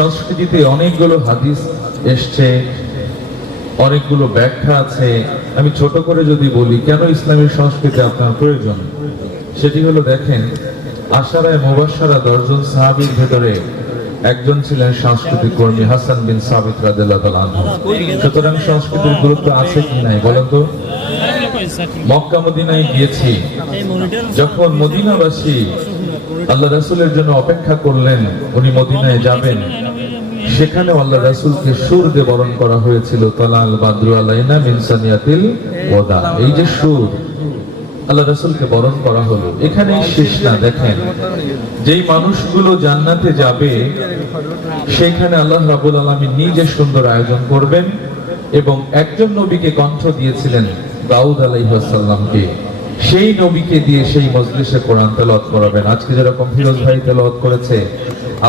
সংস্কৃতিতে অনেকগুলো হাদিস এসছে, অনেকগুলো ব্যাখ্যা আছে। আমি ছোট করে যদি বলি কেন ইসলামের সংস্কৃতি আপনার প্রয়োজন, সেটি হলো দেখেন, আশারায়ে মুবাশশারা 10 জন সাহাবীর ভেতরে একজন ছিলেন সাংস্কৃতিক কর্মী হাসান বিন সাবিত রাদিয়াল্লাহু তাআলা আনহু। সুতরাং সংস্কৃতির গুরুত্ব আছে কি নাই বলেন তো? মক্কা মদিনায় গিয়েছি, যখন মদিনাবাসী আল্লাহ রাসূলের জন্য অপেক্ষা করলেন উনি মদিনায় যাবেন, সেখানে আল্লাহ রাসূলকে সুর দিয়ে বরণ করা হয়েছিল, তালাল বাদরু আলাইনা মিন সানিয়াতিল ওয়াদা। এই যে সুর, আল্লাহ রাসূলকে বরণ করা হলো। এখানেই শেষ না, দেখেন যেই মানুষগুলো জান্নাতে যাবে সেখানে আল্লাহ রাব্বুল আলামিন নিজে সুন্দর আয়োজন করবেন, এবং একজন নবীকে কণ্ঠ দিয়েছিলেন দাউদ আলাইহিস সালামকে, সেই নবীকে দিয়ে সেই মজলিসে কোরআন তেলাওয়াত করাবেন। আজকে যেরকম ফিরোজ ভাই তেলাওয়াত করেছে,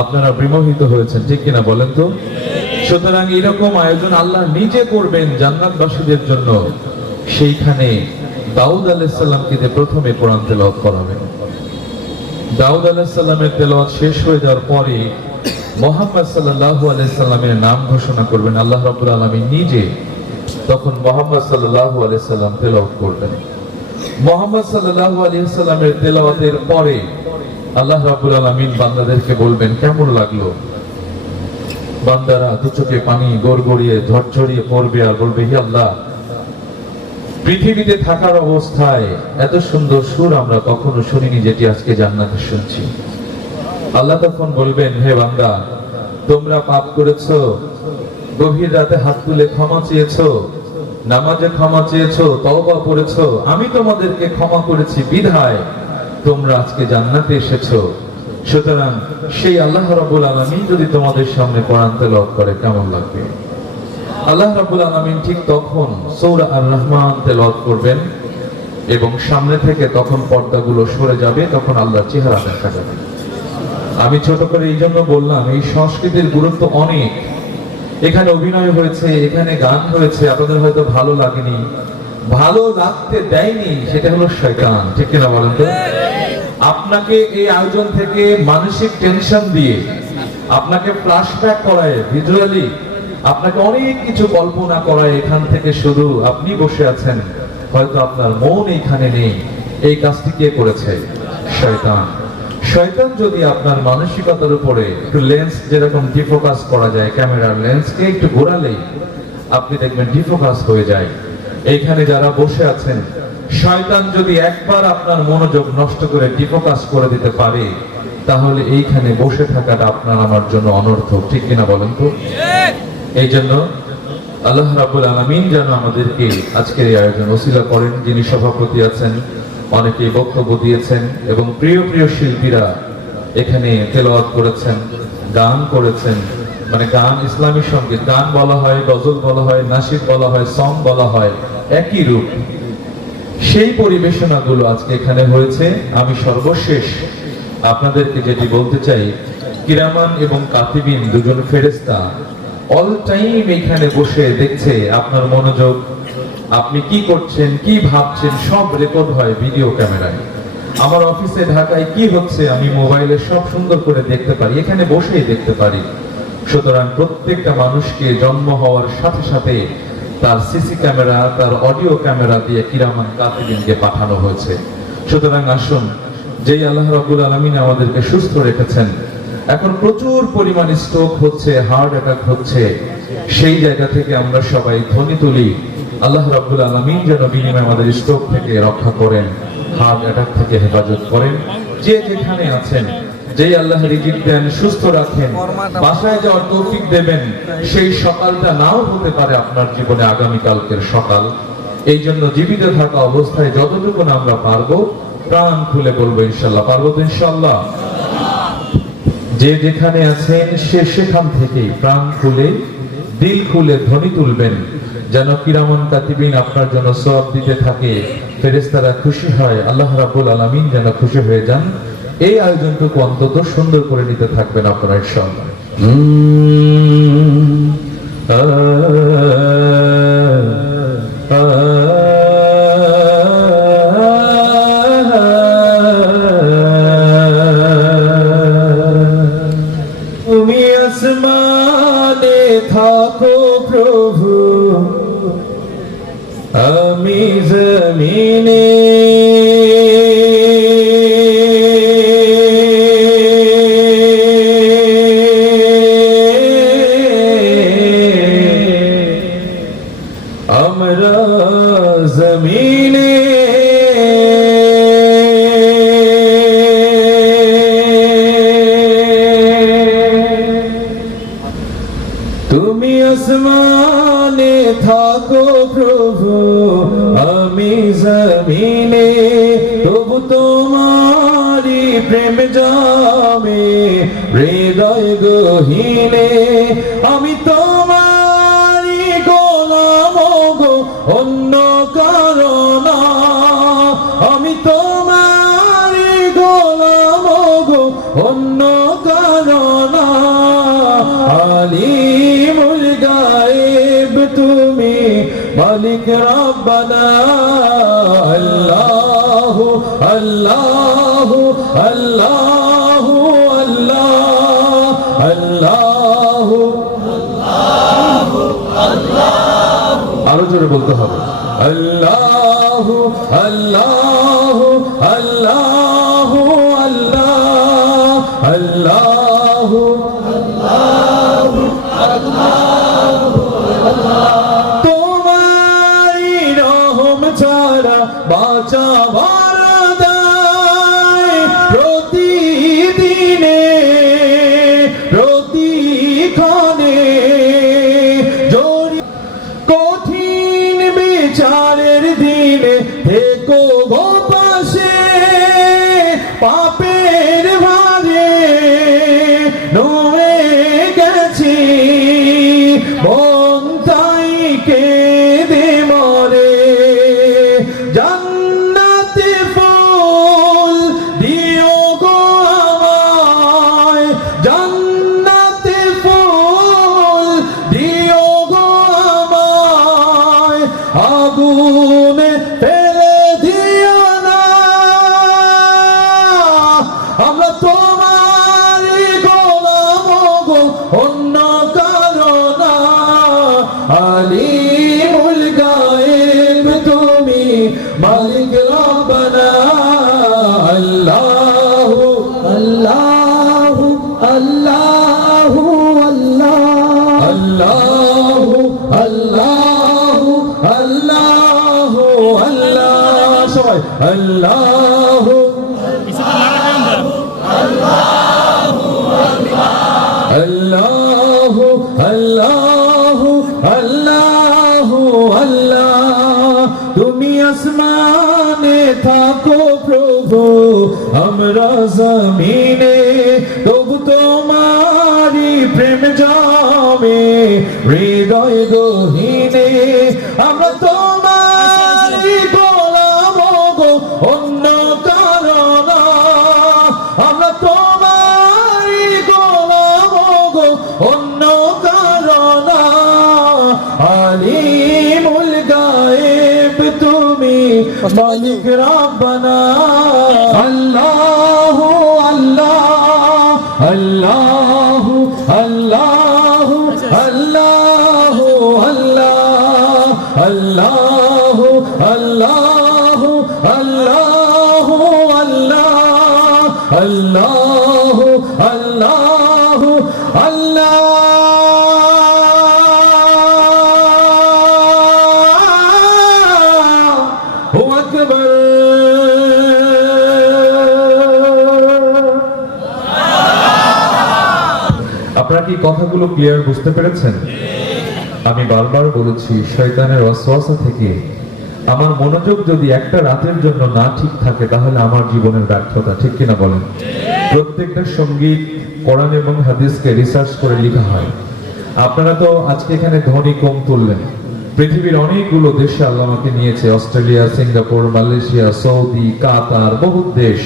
আপনারা বিমোহিত হয়েছেন, ঠিক কিনা বলেন তো? সুতরাং এরকম আয়োজন আল্লাহ নিজে করবেন জান্নাতবাসীদের জন্য। সেইখানে দাউদ আলাইহিস সালামকে দিয়ে প্রথমে কোরআন তেলাওয়াত করাবেন। দাউদ আলাইহিস সালামের তেলাওয়াত শেষ হয়ে যাওয়ার পরে মুহাম্মদ সাল্লাল্লাহু আলাইহি সাল্লামের নাম ঘোষণা করবেন আল্লাহ রাব্বুল আলামিন নিজে। তখন মুহাম্মদ সাল্লাল্লাহু আলাইহি সাল্লাম তেলাওয়াত করবেন। মুহাম্মদ সাল্লাল্লাহু আলাইহি সাল্লামের তেলাওয়াতের পরে আল্লাহ রাব্বুল আলামিন বান্দাদেরকে বলবেন কেমন লাগলো। বান্দারা দু চোখে পানি গড়গড়িয়ে ঝরঝরিয়ে পড়বে আর বলবে, হে আল্লাহ, পৃথিবীতে থাকার অবস্থায় এত সুন্দর সুর আমরা কখনো শুনিনি যেটি আজকে জান্নাতে শুনছি। আল্লাহ তখন বলবেন, হে বান্দা, তোমরা পাপ করেছো, গভীর রাতে হাত তুলে ক্ষমা চেয়েছো, নামাজে ক্ষমা চেয়েছো, তওবা করেছো, আমি তোমাদেরকে ক্ষমা করেছি বিধায় তোমরা আজকে জান্নাতে এসেছো। সুতরাং সেই আল্লাহ রাব্বুল আলামিন যদি তোমাদের সামনে কোরআন তেলাওয়াত করে কেমন লাগবে? আল্লাহ রাব্বুল আলামিন ঠিক তখন সূরা আর-রহমান তেলাওয়াত করবেন, এবং সামনে থেকে তখন পর্দাগুলো সরে যাবে, তখন আল্লাহর চেহারা দেখা যাবে। আমি ছোট করে এই জন্য বললাম, এই সংস্কৃতির গুরুত্ব অনেক। এখানে অভিনয় হয়েছে, এখানে গান হয়েছে, আপনাদের হয়তো ভালো লাগেনি, ভালো লাগতে দেয়নি, সেটা হলো শয়তান, ঠিক কিনা বলেন তো? আপনাকে এই আয়োজন থেকে মানসিক টেনশন দিয়ে, আপনাকে ফ্ল্যাশব্যাক করায়, ভিজুয়ালি আপনাকে অনেক কিছু কল্পনা করায়, এখান থেকে শুরু আপনি বসে আছেন, হয়তো আপনার মন এইখানে নেই। এই কাজটি কে করেছে? শয়তান। শয়তান যদি আপনার মানসিকতার উপরে একটু লেন্স, যেরকম ডিফোকাস করা যায়, ক্যামেরার লেন্সকে একটু ঘোরালেই আপনি দেখবেন ডিফোকাস হয়ে যায়। এইখানে যারা বসে আছেন, শয়তান যদি একবার আপনার মনোযোগ নষ্ট করে ডিফোকাস করে দিতে পারে, তাহলে এইখানে বসে থাকাটা আপনার আমার জন্য অনর্থক, ঠিক কিনা বলেন তো? এই জন্য আল্লাহ রাব্বুল আলামিন যেন আমাদেরকে আজকের এই আয়োজন ওসিলা করেন। যিনি সভাপতি আছেন, অনেকে বক্তব্য দিয়েছেন, এবং প্রিয় প্রিয় শিল্পীরা এখানে তেলাওয়াত করেছেন, গান করেছেন। মানে গান, ইসলামী সঙ্গীত, গান বলা হয়, গজল বলা হয়, নাশিদ বলা হয়, সং বলা হয়, একই রূপ। সেই পরিবেশনাগুলো আজকে এখানে হয়েছে। আমি সর্বশেষ আপনাদেরকে যেটি বলতে চাই, কিরামান এবং কাতিবিন, দুজন ফেরেশতা অল টাইম এখানে বসে দেখছে আপনার মনোযোগ, আপনি কি করছেন, কি ভাবছেন, সব রেকর্ড হয় ভিডিও ক্যামেরায়। আমার অফিসে ঢাকায় কি হচ্ছে আমি মোবাইলে সব সুন্দর করে দেখতে পারি, এখানে বসেই দেখতে পারি। সুতরাং প্রত্যেকটা মানুষকে জন্ম হওয়ার সাথে সাথে তার সিসি ক্যামেরা, তার অডিও ক্যামেরা দিয়ে কিরামান কাতিবিনকে পাঠানো হয়েছে। সুতরাং আসুন, যেই আল্লাহ রাব্বুল আলামিন আমাদেরকে সুস্থ রেখেছেন, এখন প্রচুর পরিমাণ স্ট্রোক হচ্ছে, হার্ট অ্যাটাক হচ্ছে, সেই জায়গা থেকে আমরা সবাই ধ্বনি তুলি, আল্লাহ রাব্বুল আলামিন যেন বিনিময়ে আমাদের স্ট্রোক থেকে রক্ষা করেন, হার্ট অ্যাটাক থেকে হেফাজত করেন। যে যেখানে আছেন, যেই আল্লাহ রিজিক দেন, সুস্থ রাখেন, বাসায় যাওয়ার তৌফিক দেবেন, সেই সকালটা নাও হতে পারে আপনার জীবনে আগামীকালকের সকাল। এই জন্য জীবিত থাকা অবস্থায় যতটুকু আমরা পারবো প্রাণ খুলে বলবো ইনশাআল্লাহ। পারবো তো ইনশাআল্লাহ? যে যেখানে আছেন সে সেখান থেকে প্রাণ খুলে, দিল খুলে ধ্বনি তুলবেন, যেন কিরামান কাতিবিন আপনার জন্য সওয়াব দিতে থাকে, ফেরেশতারা খুশি হয়, আল্লাহ রাব্বুল আলামিন যেন খুশি হয়ে যান। এই আয়োজনটুকু অন্তত সুন্দর করে নিতে থাকবেন আপনারা ইনশাআল্লাহ। তুমি আসমানে থাকো প্রভু, আমি জমিনে। আমরা জমিনে তুমি আসমানে থাকো প্রভু, আমি জমিনে। তবু তোমারি প্রেম জামে হৃদয় গহীনে। আমি তোমারি গোলাম গো, অন্য কারো না। আমি তোমারি গোলাম গো, অন্য কারো না। আলিমুল গায়েব তুমি, মালিক রব্বানা। আল্লাহু আল্লাহু আল্লাহু আল্লাহ, আল্লাহু আল্লাহু আল্লাহ। আরো জোরে বলতে হবে, আল্লাহু আল্লাহু আল্লাহু আল্লাহ, আল্লাহু আল্লাহু আল্লাহ। তোমারি রহম ছাড়া বাঁচা বারদায়, প্রতিদিনে প্রতিক্ষণে কঠিন বিচারের দিনে থেকো গো পাশে। পাপের ভারে নুয়ে গেছি, মন তাই কেঁদে মরে। জান্নাতে ফুল দিও গো আমায়, জান্নাতে ফুল দিও গো আমায়। আগুনে ফেলে দিও না, আমরা তোমারই গোলাম গো, অন্য কারো না। আলিমুল গায়েব তুমি, মালিক রব্বানা। আল্লাহু আল্লাহু আল্লাহু আল্লাহ, আল্লাহু আল্লাহু আল্লাহু আল্লাহ। সবাই আল্লাহু আল্লাহু আল্লাহু আল্লাহু আল্লাহ। তুমি আসমানে থাকো প্রভু, আমরা জমিনে। তবু তোমারি প্রেম জামে হৃদয় গহীনে। আমরা তোমারি গোলাম গো, অন্য কারো না। আমরা তোমারি গোলাম গো, অন্য কারো না। আলিমুল গায়েব তুমি, মালিক রব্বানা। আল্লাহু আল্লাহ আল্লাহু আল্লাহু আল্লাহু আল্লাহ, আল্লাহু আল্লাহু আল্লাহু আল্লাহ, আল্লাহু আল্লাহু আল্লাহু আকবার। আপনারা কি কথাগুলো ক্লিয়ার বুঝতে পেরেছেন? আমি বারবার বলেছি, শয়তানের ওয়াসওয়াসা থেকে আমার মনোযোগ যদি একটা রাতের জন্য না ঠিক থাকে, তাহলে আমার জীবনের ব্যর্থতা। ঠিক কিনা বলেন? প্রত্যেকটা সঙ্গীত কোরআন এবং হাদিসকে রিসার্চ করে লেখা হয়। আপনারা তো আজকে এখানে ধ্বনি কম তুললেন। পৃথিবীর অনেকগুলো দেশে আল্লাহ আমাকে নিয়েছে, অস্ট্রেলিয়া, সিঙ্গাপুর, মালয়েশিয়া, সৌদি, কাতার, বহু দেশ।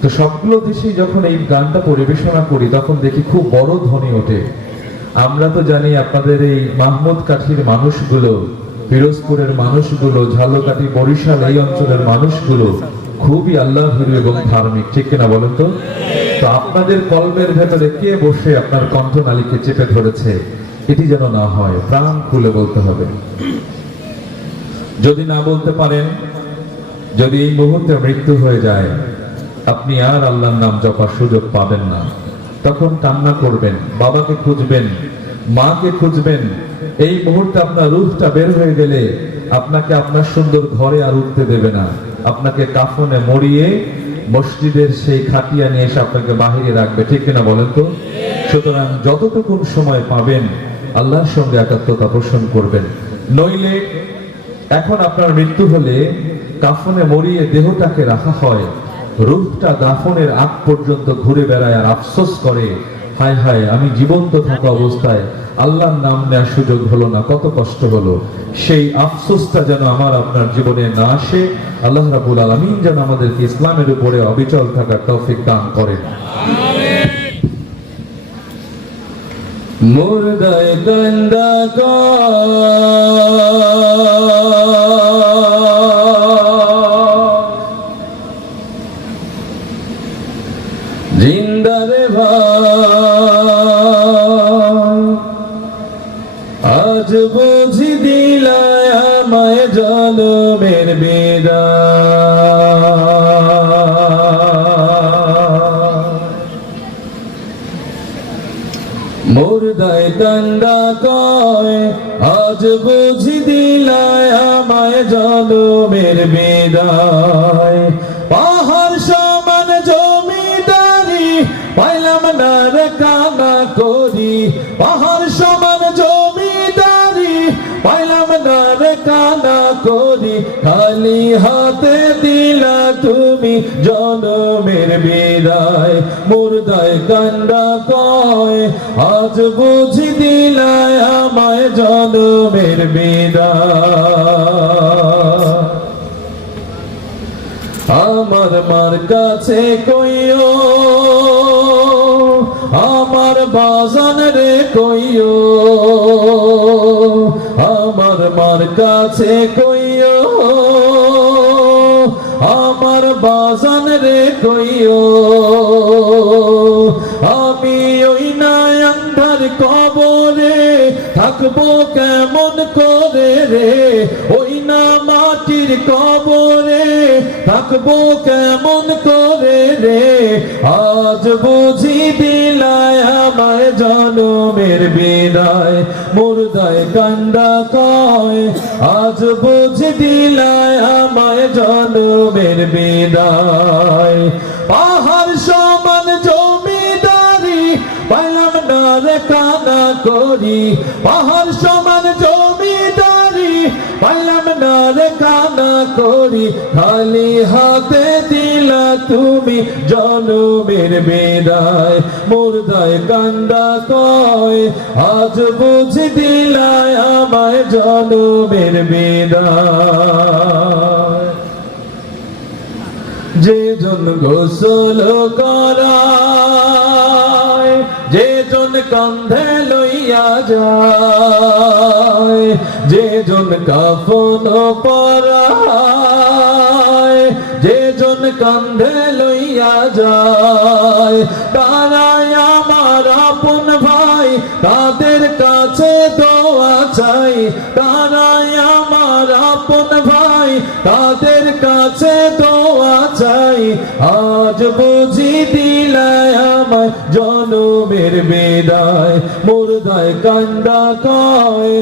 তো সবগুলো দেশে যখন এই গানটা পরিবেশনা করি, তখন দেখি খুব বড় ধ্বনি ওঠে। আমরা তো জানি আপনাদের এই মাহমুদ কাঠির মানুষগুলো, পিরোজপুরের মানুষগুলো, ঝালকাঠি, বরিশাল এই অঞ্চলের মানুষগুলো খুবই আল্লাহ ভীরু এবং ধার্মিক, ঠিক কিনা বলেন তো? তো আপনাদের কলবের ভেতরে কে বসে আপনার কণ্ঠনালীকে চেপে ধরেছে, এটি যেন না হয়, প্রাণ খুলে বলতে হবে। যদি না বলতে পারেন, যদি এই মুহূর্তে মৃত্যু হয়ে যায়, আপনি আর আল্লাহর নাম জপার সুযোগ পাবেন না। তখন কান্না করবেন, বাবাকে খুঁজবেন, মাকে খুঁজবেন। এই মুহূর্তে আপনার রূহটা বের হয়ে গেলে আপনাকে আপনার সুন্দর ঘরে আর উঠতে দেবে না, আপনাকে কাফনে মরিয়ে মসজিদের সেই খাটিয়া নিয়ে এসে আপনাকে বাহিরে রাখবে, ঠিক কিনা বলেন তো? সুতরাং যতটুকু সময় পাবেন আল্লাহর সঙ্গে একাত্মতা পোষণ করবেন। নইলে এখন আপনার মৃত্যু হলে কাফনে মরিয়ে দেহটাকে রাখা হয়, রূহটা দাফনের আগ পর্যন্ত ঘুরে বেড়ায় আর আফসোস করে, হায় হায় আমি জীবন্ত থাকা অবস্থায় আল্লাহর নাম নেওয়ার সুযোগ হলো না, কত কষ্ট হলো। সেই আফসোসটা যেন আমার আপনার জীবনে না আসে, আল্লাহ রাব্বুল আলামিন যেন আমাদেরকে ইসলামের উপরে অবিচল থাকার তৌফিক দান করেন। মুর্দায় গন্দা জিন্দারে ভাই, আজ বুঝি দিলায় আমায় জনমের বিদায়। মুর্দায় কান্দা কয়, আজ বুঝি দিলায় আমায় জনমের বিদায়। পাহাড় সমান জমিদারি পাইলাম না রে কানা করি, পাহাড় সমান জমিদারি পাইলাম না রে কানা করি, খালি হাতে দিলা তুমি জনমের বিদায়। মুর্দায় কান্দা কয়, আজ বুঝি দিলায় আমায় জনমের বিদায়। আমার মার কাছে কইও, আমার বাজান রে কইও, আমার মার কাছে কইও, আমার বাজান রে কইও, আমি ওই না আন্ধার কবরে থাকবো কেমন করে রে, ওই না মাটির কবরে থাকবো কেমন করে রে, আজ বুঝি দিলায় আমায় জনমের বিদায়। মুর্দায় কান্দা কয়, আজ বুঝি দিলায় আমায় জনমের বিদায়। পাহাড় সমান জমিদারি পাইলাম না রে কানা করি, পাহাড় সমান জমিদারি পাইলাম না রে কানা করি, খালি হাতে দিলা তুমি জনমের বিদায়। মুর্দায় কান্দা কয়, আজ বুঝি দিলায় আমায় জনমের বিদায়। যে জন গোসল করায়, যে জন কাঁধে লইয়া যায়, যে জন কাফন পরায়, যে জন কাঁধে লইয়া যায়, তারাই আমার আপন ভাই, তাদের কাছে দোয়া চাই, তারাই আমার আপন ভাই, তাদের কাছে দোয়া চাই। আজ বুঝি দিলায় আমায় জনমের বিদায়। মুর্দায় কান্দা কয়,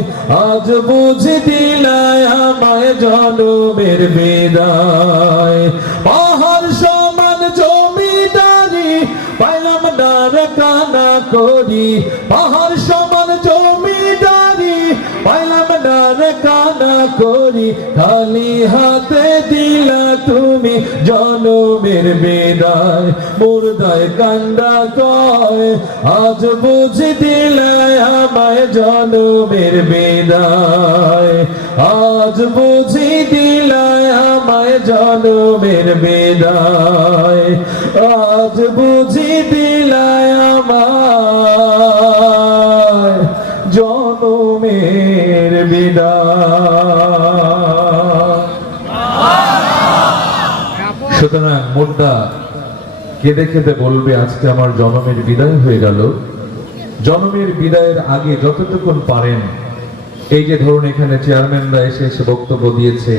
আজ বুঝি দিলায় আমায় জনমের বিদায়। পাহাড় সমান জমিদারি পাইলাম না রে কানা করি, পাহাড় সমান জমিদারি পাইলাম না রে কানা করি, খালি হাতে দিলা তুমি জনমের বিদায়। মুর্দায় কান্দা কয়, আজ বুঝি দিলায় আমায় জনমের বিদায়, আজ বুঝি দিলায় আমায় জনমের বিদায়, আজ বুঝি দিলায় আমায় জনমের বিদায়। সুতরাং মোদ্দা কেঁদে কেঁদে বলবে আজকে আমার জনমের বিদায় হয়ে গেল। জনমের বিদায়ের আগে যতটুকুন পারেন, এই যে ধরুন এখানে চেয়ারম্যানরা এসে এসে বক্তব্য দিয়েছে,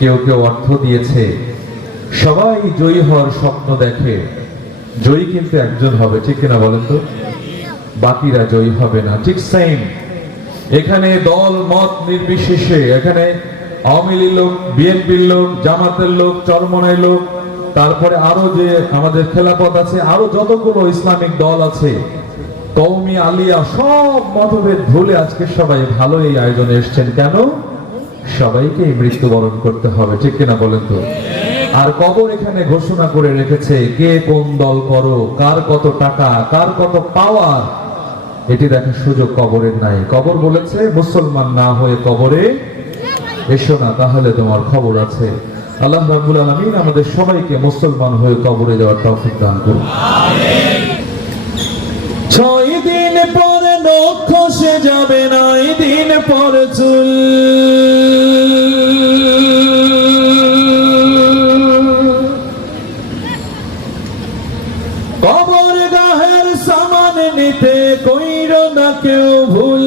কেউ কেউ অর্থ দিয়েছে, সবাই জয়ী হওয়ার স্বপ্ন দেখে। জয়ী কিন্তু একজন হবে, ঠিক কিনা বলেন তো? বাকিরা জয়ী হবে না। ঠিক সেম এখানে দল মত নির্বিশেষে, এখানে আওয়ামী লীগ লোক, বিএনপির লোক, জামাতের লোক, চরমনাই লোক, তারপরে আরো যে আমাদের খেলাফত আছে, আরো যতগুলো ইসলামিক দল আছে, কওমি আলিয়া, সব মতভেদ ভুলে আজকে সবাই ভালো এই আয়োজনে এসেছেন। কেন? সবাইকে মৃত্যুবরণ করতে হবে, ঠিক কিনা বলেন তো? আর কবর এখানে ঘোষণা করে রেখেছে কে কোন দল করো, কার কত টাকা, কার কত পাওয়ার, এটি দেখার সুযোগ কবরের নাই। কবর বলেছে মুসলমান না হয়ে কবরে এসো না, তাহলে তোমার খবর আছে। আল্লাহ রাব্বুল আলামিন আমাদের সবাইকে মুসলমান হয়ে কবরে যাওয়ার তৌফিক দান করুন। আমিন। 6 দিন পরে নখ খসে যাবে, 9 দিন পরে চুল। কবর গাহের সামান নিতে কইরো না কেউ ভুল।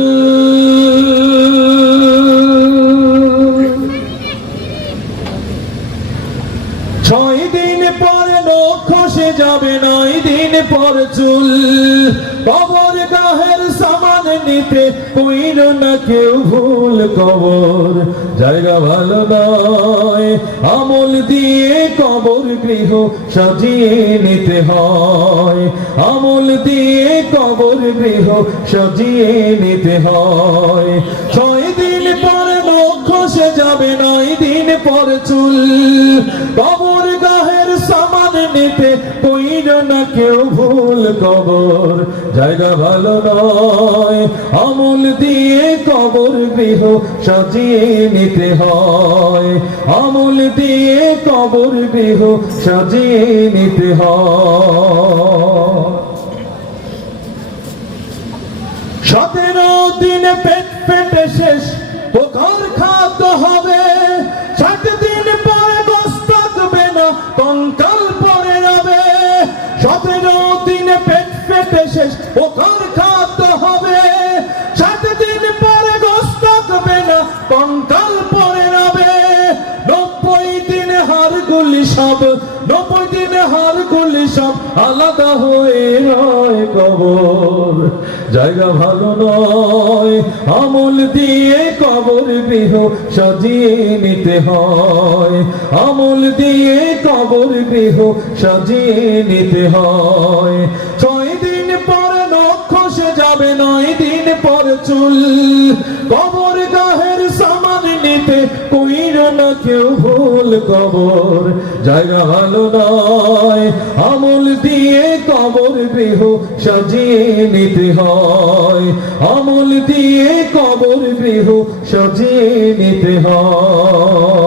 6 দিন পরে নখ খসে যাবে, 9 দিন পরে চুল। কবর গাহের সামান নিতে কইরো না কেউ ভুল। কবর জায়গা ভালো নয়, আমল দিয়ে কবর গৃহ সাজিয়ে নিতে হয়। আমল দিয়ে কবর গৃহ সাজিয়ে নিতে হয়। 6 দিন পরে নখ খসে যাবে, 9 দিন পরে চুল। কবর গাহের সামান নিতে কইরো না কেউ ভুল। কবর জায়গা ভালো নয়, আমল দিয়ে কবর গৃহ সাজিয়ে নিতে হয়। আমল দিয়ে কবর গৃহ সাজিয়ে নিতে হয়। 17 দিন পেট পেটে শেষ, পোকার খাদ্য হবে। 60 দিন পরে গোশত থাকবে না, কঙ্কাল পড়ে রবে। 17 দিন পেট পেটে শেষ, পোকার খাদ্য হবে। 60 দিন পরে গোশত থাকবে না, কঙ্কাল পড়ে রবে। 90 দিন হাড়গুলি সব, 90 দিন হাড়গুলি সব আলাদা হয়ে রয়। কবর জায়গা ভালো নয়, আমল দিয়ে কবর গৃহ সাজিয়ে নিতে হয়। আমল দিয়ে কবর গৃহ সাজিয়ে নিতে হয়। 6 দিন পরে নখ খসে যাবে, 9 দিন পরে চুল। কবর গাহের সামান নিতে কইরো না কেউ ভুল। কবর জায়গা ভালো নয়, আমল দিয়ে কবর গৃহ সাজিয়ে নিতে হয়। আমল দিয়ে কবর গৃহ সাজিয়ে নিতে হয়।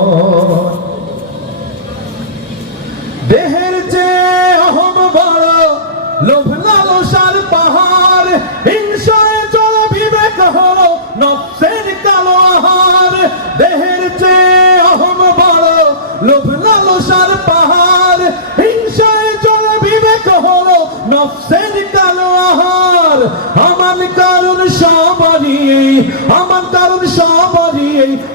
দেহের চেয়ে অহম বড়, লোভ লালসার পাহাড়। হিংসায় চলে বিবেক হলো নফসের কালো আহার। দেহের চেয়ে অহম বড়, লোভ লালসার পাহাড়। হিংসায় চলে বিবেক হলো নফসের কালো আহার। আমার কারণ সবারই, আমার কারণ সবারই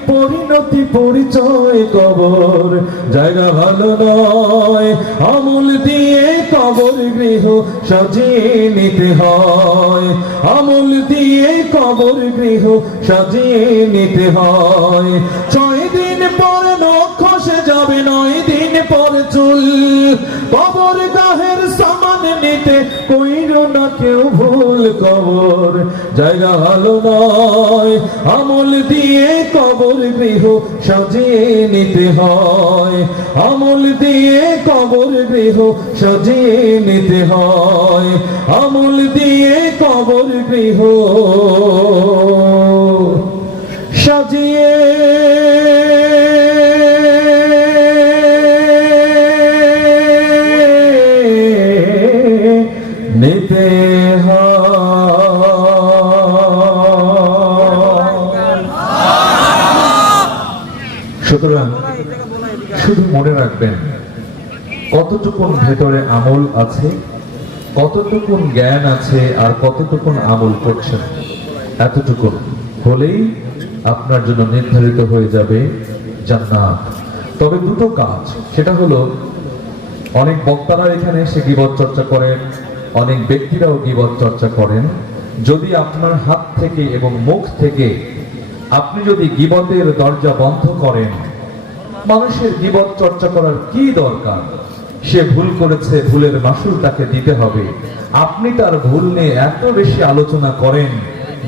পরিণতি পরিচয়। কবর জায়গা ভালো নয়, আমল দিয়ে কবর গৃহ সাজিয়ে নিতে হয়। আমল দিয়ে কবর গৃহ সাজিয়ে নিতে হয়। 6 দিন পরে নখ খসে যাবে, 9 দিন পরে চুল। কবর গাহের সামান নিতে কইরো না কেউ ভুল। কবর জায়গা ভালো নয়, আমল দিয়ে কবর গৃহ সাজিয়ে নিতে হয়। আমল দিয়ে কবর গৃহ সাজিয়ে নিতে হয়। আমল দিয়ে কবর গৃহ সাজিয়ে নিতে সুতরাং শুধু মনে রাখবেন কতটুকুন ভেতরে আমল আছে, কতটুকুন জ্ঞান আছে, আর কতটুকুন আমল করছেন, এতটুকুন হলেই আপনার জন্য নির্ধারিত হয়ে যাবে জান্নাত। তবে দুটো কাজ, সেটা হলো অনেক বক্তারা এখানে এসে গীবত চর্চা করেন, অনেক ব্যক্তিরাও গীবত চর্চা করেন। যদি আপনার হাত থেকে এবং মুখ থেকে আপনি যদি গীবতের দরজা বন্ধ করেন, মানুষের গীবত চর্চা করার কি দরকার? সে ভুল করেছে, ভুলের মাসুল তাকে দিতে হবে। আপনি তার ভুল নিয়ে এত বেশি আলোচনা করেন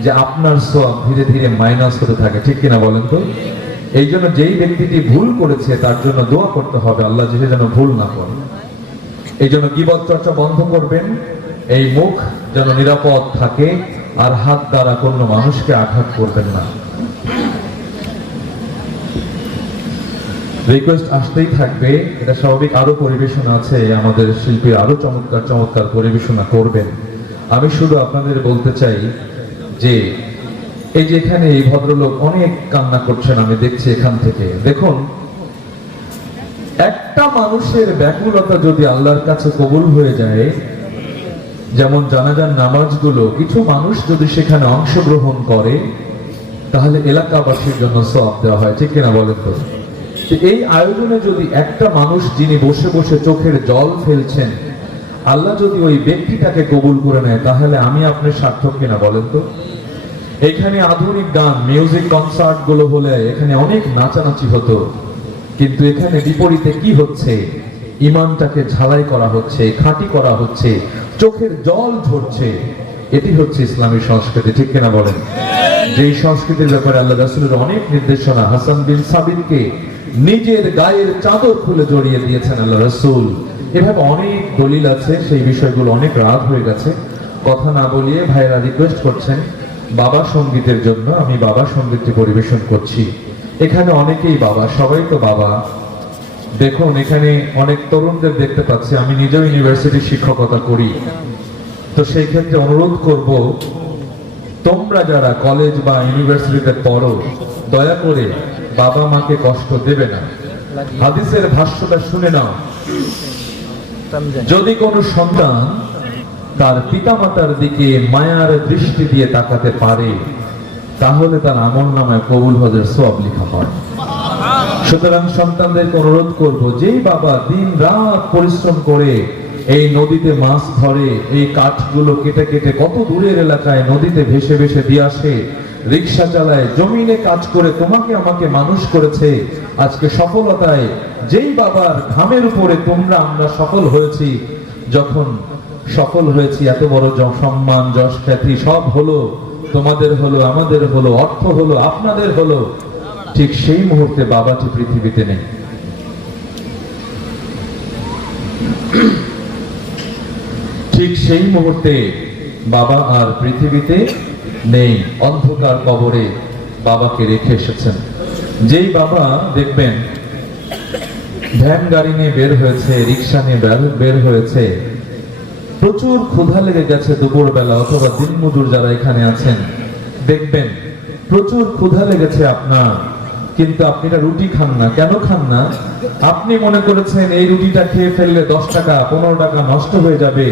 যে আপনার সওয়াব ধীরে ধীরে মাইনাস হতে থাকে, ঠিক কিনা বলেন তো? এই জন্য যেই ব্যক্তিটি ভুল করেছে তার জন্য দোয়া করতে হবে, আল্লাহ যেন ভুল না করে। এই জন্য গীবত চর্চা বন্ধ করবেন, এই মুখ যেন নিরাপদ থাকে, আর হাত দ্বারা কোনো মানুষকে আঘাত করবেন না। রিকোয়েস্ট আসতেই থাকবে, এটা স্বাভাবিক। আরো পরিবেশনা আছে, আমাদের শিল্পী আরো চমৎকার চমৎকার পরিবেশনা করবেন। আমি শুধু আপনাদের বলতে চাই যে এই যে এখানে এই ভদ্রলোক অনেক কান্না করছেন, আমি দেখছি এখান থেকে। দেখুন, একটা মানুষের ব্যাকুলতা যদি আল্লাহর কাছে কবুল হয়ে যায়, যেমন জানাজার নামাজগুলো কিছু মানুষ যদি সেখানে অংশগ্রহণ করে, তাহলে এলাকাবাসীর জন্য সওয়াব দেওয়া হয়, ঠিক কিনা বলেন তো? এই আয়োজনে যদি একটা মানুষ যিনি বসে বসে চোখের জল ফেলছেন, আল্লাহ যদি ওই ব্যক্তিটাকে কবুল করে নেয়, তাহলে আমি আপনি সার্থক কিনা বলেন তো? এখানে আধুনিক গান, মিউজিক কনসার্ট গুলো হলে এখানে অনেক নাচানাচি হতো, কিন্তু এখানে বিপরীতে কি হচ্ছে? ইমানটাকে ঝালাই করা হচ্ছে, খাঁটি করা হচ্ছে, চোখের জল ঝরছে। এটি হচ্ছে ইসলামী সংস্কৃতি, ঠিক কিনা বলেন? যেই সংস্কৃতির ব্যাপারে আল্লাহ রাসূলের অনেক নির্দেশনা, হাসান বিন সাবিতকে নিজের গায়ের চাদর খুলে জড়িয়ে দিয়েছেন আল্লাহ রাসূল। এভাবে অনেক দলিল আছে, সেই বিষয়গুলো অনেক রাত হয়ে গেছে, কথা না বলিয়ে ভাইরা রিকোয়েস্ট করছেন বাবা সঙ্গীতের জন্য। আমি বাবা সঙ্গীতটি পরিবেশন করছি। এখানে অনেকেই বাবা, সবাই তো বাবা। দেখুন, এখানে অনেক তরুণদের দেখতে পাচ্ছি। আমি নিজেও ইউনিভার্সিটি শিক্ষকতা করি, তো সেই ক্ষেত্রে অনুরোধ করব, তোমরা যারা কলেজ বা ইউনিভার্সিটিতে পড়ো, দয়া করে বাবা মাকে কষ্ট দেবে না। হাদিসের ভাষ্যটা শুনে নাও। যদি কোনো সন্তান তার পিতামাতার দিকে মায়ার দৃষ্টি দিয়ে তাকাতে পারে, তাহলে তার আমলনামায় কবুল হজের সওয়াব লেখা হয়। সুতরাং সন্তানদের অনুরোধ করব, যেই বাবা দিন রাত পরিশ্রম করে এই নদীতে মাছ ধরে, এই কাঠগুলো কেটে কেটে কত দূরের এলাকায় নদীতে ভেসে ভেসে দিয়ে আসে, রিক্সা চালায়, জমিনে কাজ করে তোমাকে আমাকে মানুষ করেছে, আজকে সফলতায় যেই বাবার ঘামের উপরে তোমরা আমরা সফল হয়েছি, যখন সফল হয়েছি, এত বড় সম্মান যশ খ্যাতি সব হলো, তোমাদের হলো, আমাদের হলো, অর্থ হলো, আপনাদের হলো, ঠিক সেই মুহূর্তে বাবাটি পৃথিবীতে নেই। ঠিক সেই মুহূর্তে বাবা আর পৃথিবীতে নেই, অন্ধকার কবরে বাবাকে রেখে এসেছেন। যেই বাবা দেখবেন ভ্যান গাড়ি নিয়ে বের হয়েছে, রিক্সা নিয়ে বের হয়েছে, প্রচুর ক্ষুধা লেগে গেছে দুপুর বেলা, অথবা দিনমজুর যারা এখানে আছেন, দেখবেন প্রচুর ক্ষুধা লেগেছে আপনার, কিন্তু আপনি এটা রুটি খান না। কেন খান না? আপনি মনে করেছেন এই রুটিটা খেয়ে ফেললে 10 টাকা 15 টাকা নষ্ট হয়ে যাবে,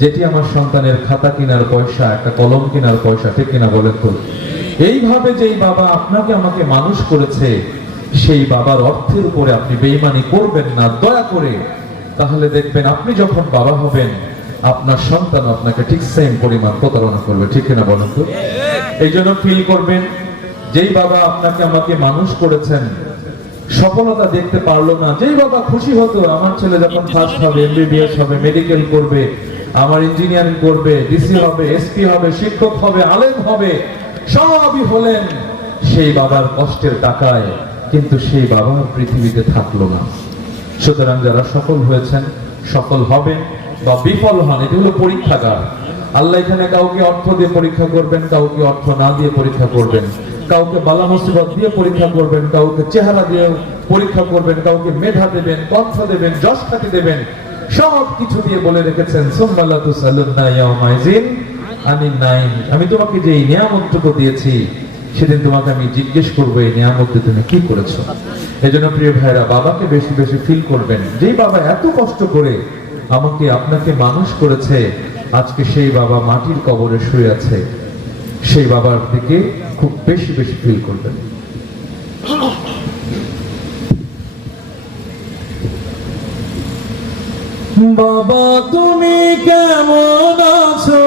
যেটি আমার সন্তানের খাতা কেনার পয়সা, একটা কলম কেনার পয়সা, ঠিক কিনা বলেন তো? এইভাবে যেই বাবা আপনাকে আমাকে মানুষ করেছে, সেই বাবার অর্থের উপরে আপনি বেঈমানি করবেন না দয়া করে। তাহলে দেখবেন আপনি যখন বাবা হবেন, আপনার সন্তান আপনাকে ঠিক সেম পরিমাণ প্রতারণা করবে, ঠিক কিনা বলেন তো? এই জন্য ফিল করবেন, যেই বাবা আপনাকে আমাকে মানুষ করেছেন, সফলতা দেখতে পারলো না, যেই বাবা খুশি হতো আমার ছেলে যখন ফার্স্ট হবে, এমবিবিএস হবে, মেডিকেল করবে, আমার ইঞ্জিনিয়ারিং করবে, ডিসি হবে, এসপি হবে, শিক্ষক হবে, আলেম হবে, সবই হলেন সেই বাবার কষ্টের টাকায়, কিন্তু সেই বাবা পৃথিবীতে থাকলো না। সুতরাং যারা সফল হয়েছেন, সফল হবেন বা বিফল হন, এটি হলো পরীক্ষাগার। আল্লাহ এখানে কাউকে অর্থ দিয়ে পরীক্ষা করবেন, কাউকে অর্থ না দিয়ে পরীক্ষা করবেন, কাউকে বালা মুসিবত দিয়ে পরীক্ষা করবেন, কাউকে চেহারা দিয়ে পরীক্ষা করবেন, কাউকে মেধা দেবেন, কণ্ঠ দেবেন, যশ খ্যাতি দেবেন, সব কিছু দিয়ে বলে রেখেছেন সুম্মালা তুসালুন্না ইয়াউমাইযিন আনিন নাঈম। আমি তোমাকে যে নিয়ামতটুকু দিয়েছি সেদিন তোমাকে আমি জিজ্ঞেস করবো এই নিয়ামতে তুমি কি করেছো। এজন্য প্রিয় ভাইরা, বাবাকে বেশি বেশি ফিল করবেন। যেই বাবা এত কষ্ট করে আমাকে আপনাকে মানুষ করেছে, আজকে সেই বাবা মাটির কবরে শুয়ে আছে, সেই বাবার দিকে খুব বেশি বেশি ফিল করবেন। বাবা তুমি কেমন আছো,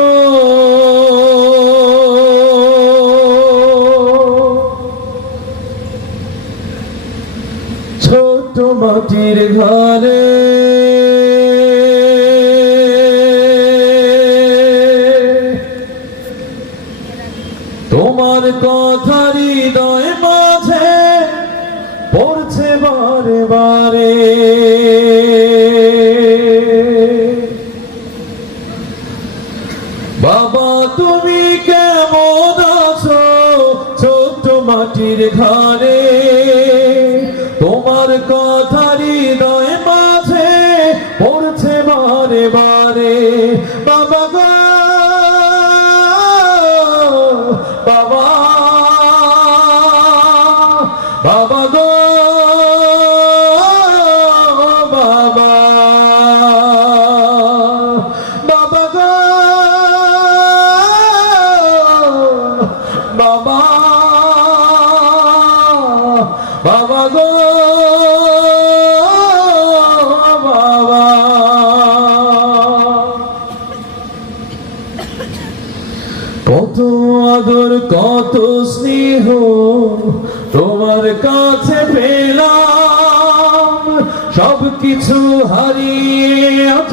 ছোট মাটির ঘরে তোমার কথা হৃদয় মাঝে পড়ছে বারে বারে। বাবা তুমি কেমন আছো, ছোট মাটির ঘরে তোমার কথা হৃদয় মাঝে পড়ছে বারে বারে। বাবা গো বাবা, বাবা গো বাবা, বাবা গো বাবা, বাবা গো বাবা। কত আদর কত স্নেহ তোমার কাছে পেলাম, সবকিছু হারিয়ে আজ